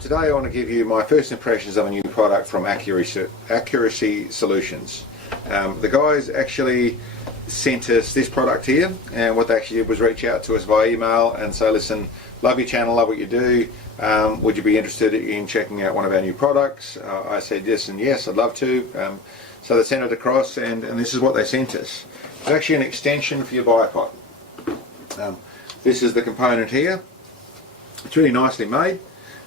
Today I want to give you my first impressions of a new product from Accuracy Solutions. The guys actually sent us this product here, and what they actually did was reach out to us via email and say, listen, love your channel, love what you do, would you be interested in checking out one of our new products? I said yes and yes, I'd love to. So they sent it across, and this is what they sent us. It's actually an extension for your bipod. This is the component here. It's really nicely made,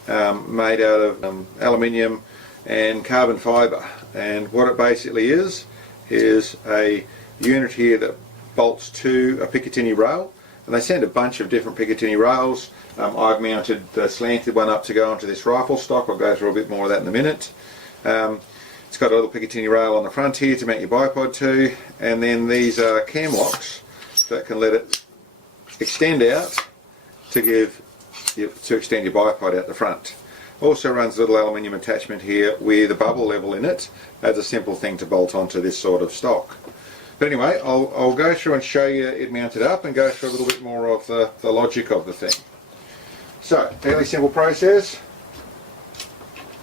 made out of aluminium and carbon fibre, and what it basically is a unit here that bolts to a Picatinny rail, and they send a bunch of different Picatinny rails. I've mounted the slanted one up to go onto this rifle stock. I'll go through a bit more of that in a minute. It's got a little Picatinny rail on the front here to mount your bipod to, and then these are cam locks that can let it extend out to extend your bipod out the front. Also runs a little aluminium attachment here with a bubble level in it as a simple thing to bolt onto this sort of stock. But anyway, I'll go through and show you it mounted up and go through a little bit more of the logic of the thing. So, fairly simple process.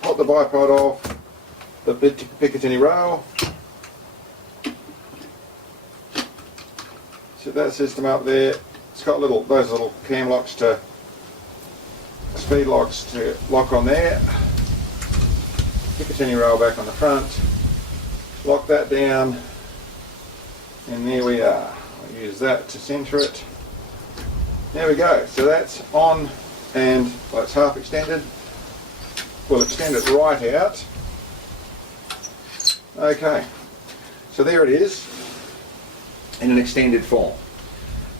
Pop the bipod off the Picatinny rail. Set that system up there. It's got those little cam locks speed locks to lock on there. Picatinny rail back on the front. Lock that down, and there we are. I'll use that to centre it. There we go. So that's on, and well, it's half extended. We'll extend it right out. Okay, so there it is in an extended form.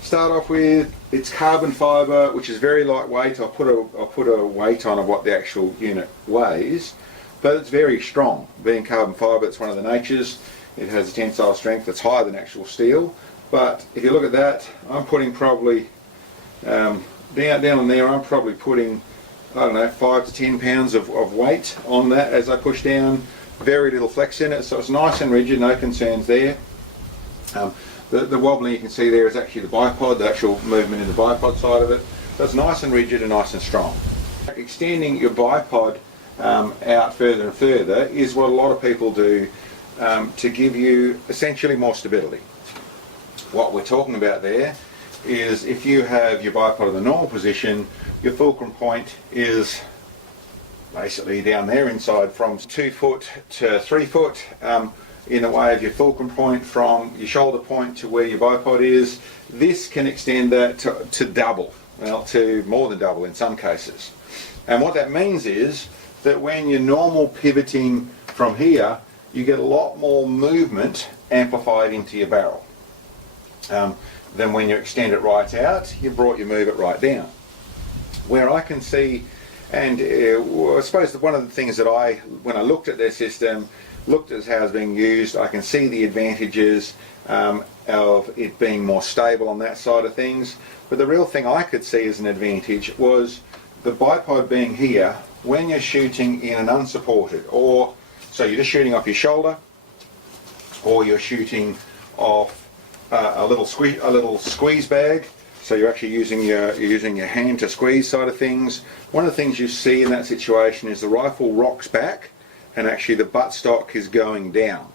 Start off with its carbon fibre, which is very lightweight. I'll put a weight on of what the actual unit weighs, but it's very strong. Being carbon fibre, it's one of the natures. It has a tensile strength that's higher than actual steel. But if you look at that, I'm putting probably down on there. I'm probably putting, I don't know, 5 to 10 pounds of weight on that as I push down. Very little flex in it, so it's nice and rigid. No concerns there. The wobbling you can see there is actually the bipod, the actual movement in the bipod side of it. So it's nice and rigid and nice and strong. Extending your bipod out further and further is what a lot of people do to give you essentially more stability. What we're talking about there is if you have your bipod in the normal position, your fulcrum point is basically down there inside from 2 foot to 3 foot. In the way of your fulcrum point from your shoulder point to where your bipod is. This can extend that to double, well, to more than double in some cases. And what that means is that when you're normal pivoting from here, you get a lot more movement amplified into your barrel than when you extend it right out. You move it right down. Where I can see, and I suppose that one of the things that when I looked at their system, looked at how it's being used, I can see the advantages of it being more stable on that side of things. But the real thing I could see as an advantage was the bipod being here when you're shooting in an unsupported, or so you're just shooting off your shoulder, or you're shooting off a little squeeze bag. So you're actually using your hand to squeeze side of things. One of the things you see in that situation is the rifle rocks back, and actually the buttstock is going down.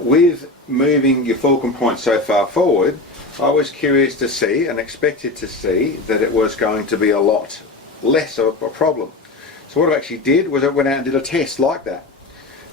With moving your fulcrum point so far forward, I was curious to see and expected to see that it was going to be a lot less of a problem. So what I actually did was I went out and did a test like that.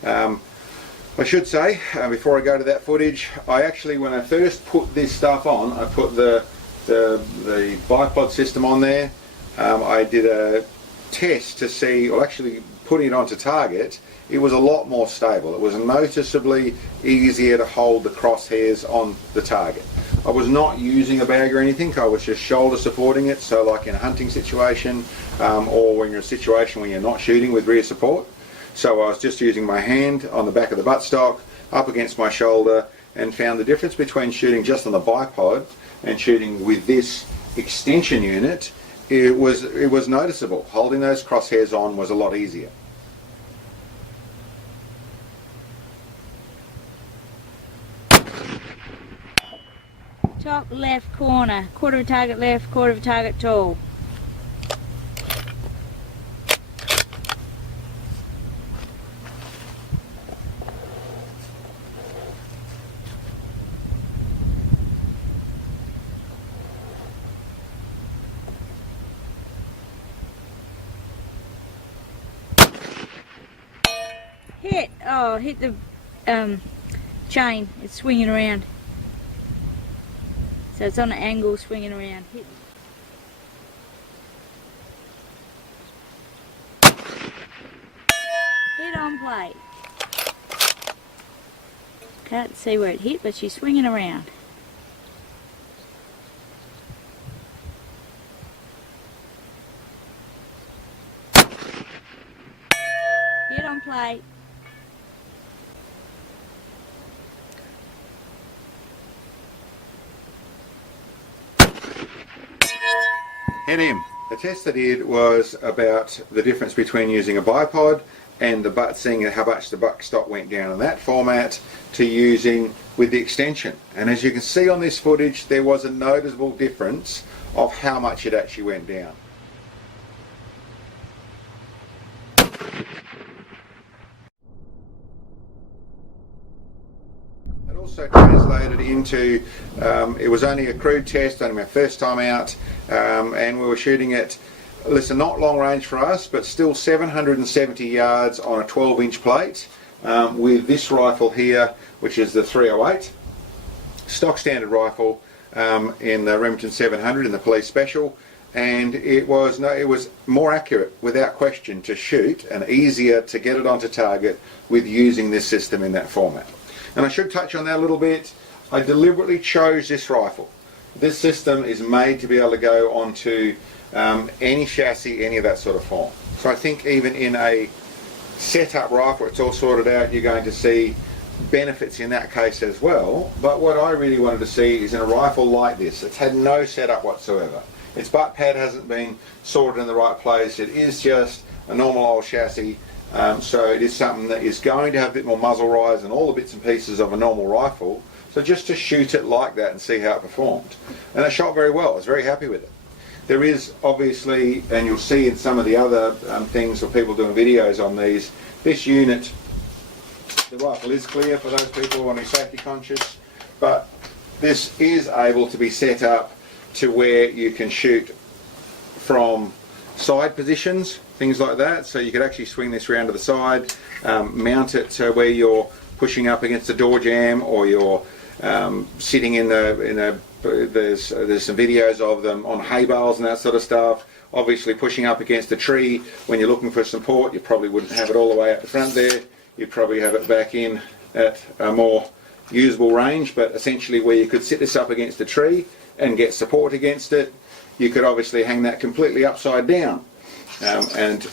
I should say, before I go to that footage, I actually, when I first put this stuff on, I put the bipod system on there. I did a test to see, or actually putting it onto target, it was a lot more stable. It was noticeably easier to hold the crosshairs on the target. I was not using a bag or anything, I was just shoulder supporting it, so like in a hunting situation or when you're in a situation where you're not shooting with rear support. So I was just using my hand on the back of the buttstock up against my shoulder, and found the difference between shooting just on the bipod and shooting with this extension unit. It was noticeable. Holding those crosshairs on was a lot easier. Top left corner, quarter of a target left, quarter of a target tall. Hit! Oh, hit the chain. It's swinging around. So it's on an angle, swinging around. Hit. Hit on plate. Can't see where it hit, but she's swinging around. Hit on plate. Hit him. The test I did was about the difference between using a bipod and the butt, seeing how much the butt stop went down in that format to using with the extension. And as you can see on this footage, there was a noticeable difference of how much it actually went down. It also translated into, it was only a crude test, only my first time out, and we were shooting it, listen, not long range for us, but still 770 yards on a 12-inch plate with this rifle here, which is the 308, stock standard rifle in the Remington 700 in the police special, and it was more accurate without question to shoot and easier to get it onto target with using this system in that format. And I should touch on that a little bit. I deliberately chose this rifle. This system is made to be able to go onto any chassis, any of that sort of form. So I think even in a setup rifle, it's all sorted out, you're going to see benefits in that case as well. But what I really wanted to see is in a rifle like this, it's had no setup whatsoever. Its butt pad hasn't been sorted in the right place. It is just a normal old chassis. So it is something that is going to have a bit more muzzle rise and all the bits and pieces of a normal rifle. So just to shoot it like that and see how it performed. And it shot very well. I was very happy with it. There is obviously, and you'll see in some of the other things of people doing videos on these, this unit, the rifle is clear for those people who want to be safety conscious, but this is able to be set up to where you can shoot from side positions, things like that. So you could actually swing this around to the side, mount it to where you're pushing up against the door jamb, or you're sitting in the there's some videos of them on hay bales and that sort of stuff. Obviously pushing up against a tree when you're looking for support, you probably wouldn't have it all the way up the front there. You'd probably have it back in at a more usable range, but essentially where you could sit this up against a tree and get support against it. You could obviously hang that completely upside down and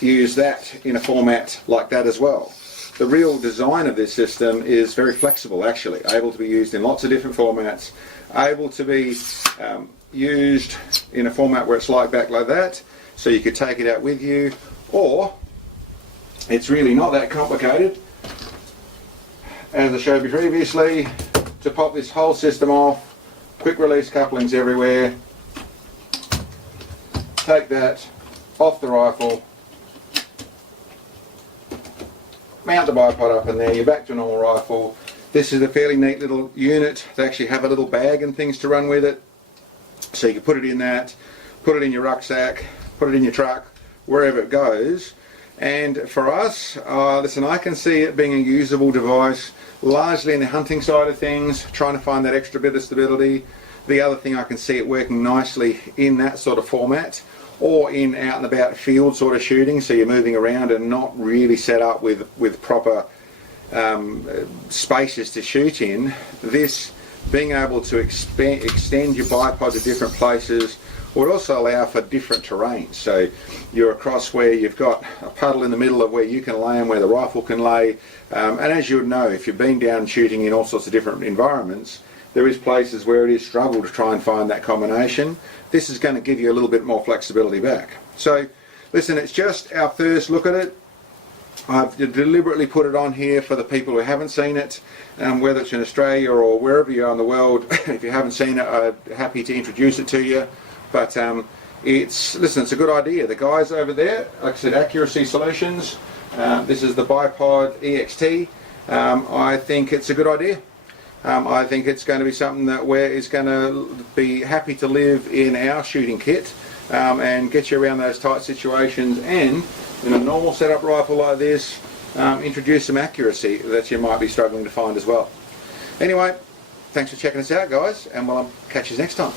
use that in a format like that as well. The real design of this system is very flexible, actually, able to be used in lots of different formats, able to be used in a format where it's like back like that, so you could take it out with you, or it's really not that complicated, as I showed you previously, to pop this whole system off, quick release couplings everywhere, take that off the rifle, mount the bipod up in there, you're back to a normal rifle. This is a fairly neat little unit. They actually have a little bag and things to run with it. So you can put it in that, put it in your rucksack, put it in your truck, wherever it goes. And for us, listen, I can see it being a usable device, largely in the hunting side of things, trying to find that extra bit of stability. The other thing, I can see it working nicely in that sort of format, or in out and about field sort of shooting, so you're moving around and not really set up with proper spaces to shoot in. This, being able to extend your bipod to different places, would also allow for different terrains. So you're across where you've got a puddle in the middle of where you can lay and where the rifle can lay. And as you would know, if you've been down shooting in all sorts of different environments, there is places where it is struggle to try and find that combination. This is going to give you a little bit more flexibility back. So listen, it's just our first look at it. I've deliberately put it on here for the people who haven't seen it, whether it's in Australia or wherever you are in the world. If you haven't seen it, I'm happy to introduce it to you. But it's a good idea. The guys over there, like I said, Accuracy Solutions, this is the Bipod EXT. I think it's a good idea. I think it's going to be something that is going to be happy to live in our shooting kit and get you around those tight situations. And in a normal setup rifle like this, introduce some accuracy that you might be struggling to find as well. Anyway, thanks for checking us out, guys, and we'll catch you next time.